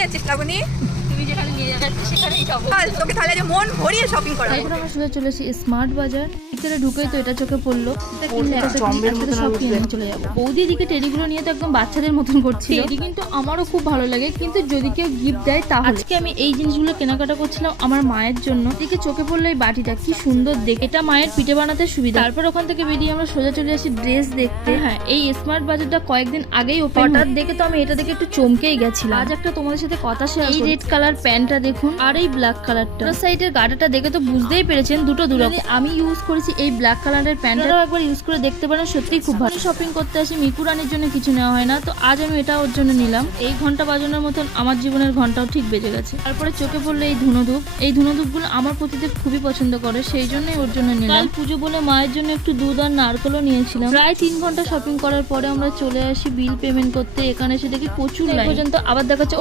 যাচ্ছিস লাবণী? তুমি যেখানে নিয়ে যাচ্ছিস সেখানেই যাবো। তোকে তাহলে যে মন ভরিয়ে শপিং করা। তারপর আমরা সোজা চলে আসি স্মার্ট বাজার। ভিতরে ঢুকেই তো এটা চোখে পড়লো, চলে যাবো। বৌদি দিকে টেডিগুলো নিয়ে তো একদম বাচ্চাদের মতন করছে। টেডি কিন্তু আমারও খুব ভালো লাগে, কিন্তু যদি কেউ গিফট দেয় তাহলে। আজকে আমি এই জিনিসগুলো কেনাকাটা করছিলাম আমার মায়ের জন্য। এদিকে চোখে পড়লো এই বাটিটা, কি সুন্দর দেখে। এটা মায়ের পিঠে বানাতে সুবিধা। তারপর ওখান থেকে বেরিয়ে আমরা সোজা চলে আসি ড্রেস দেখতে। হ্যাঁ, এই স্মার্ট বাজারটা কয়েকদিন আগেই ওপেন। হঠাৎ দেখে তো আমি এটা দেখে একটু চমকেই গেছিলাম। আজ একটা তোমাদের সাথে কথা শেয়ার করি। এই রেড কালার প্যান্টটা দেখুন, আর এই ব্ল্যাক কালারটা। সাইডের গাটাটা দেখে তো বুঝতেই পেরেছেন দুটো দুরকম। আমি ইউজ করেছি এই ব্ল্যাক কালারের প্যান্টটাও, একবার ইউজ করে দেখতে পারেন, সত্যিই খুব ভালো। শপিং করতে আসি, মিকু রানীর জন্য কিছু নেওয়া হয় না, তো আজ আমি এটা ওর জন্য নিলাম। এই ঘন্টা বাজানোর মতন আমার জীবনের ঘন্টাও ঠিক বেজে গেছে। তারপরে চোখে পড়লো এই ধুনোধূপ। এই ধুনোধূপগুলো আমার প্রতিদেব খুবই পছন্দ করে, সেই জন্যই ওর জন্য নিলাম। পুজো বলে মায়ের জন্য একটু দুধ আর নারকেলও নিয়েছিলাম। প্রায় 3 ঘন্টা শপিং করার পরে আমরা চলে আসি বিল পেমেন্ট করতে। এখানে এসে দেখি প্রচুর লাইন। পর্যন্ত আবার দেখাচ্ছে